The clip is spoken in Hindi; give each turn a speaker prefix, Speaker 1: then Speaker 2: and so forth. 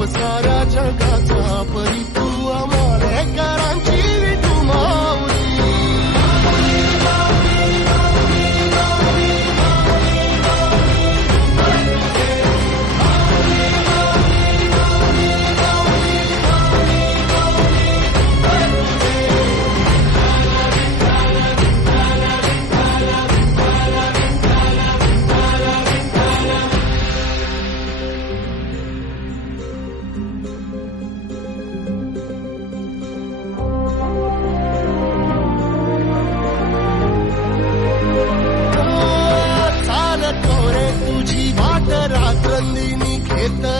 Speaker 1: अपसाराच्या गाचा परिता It's not.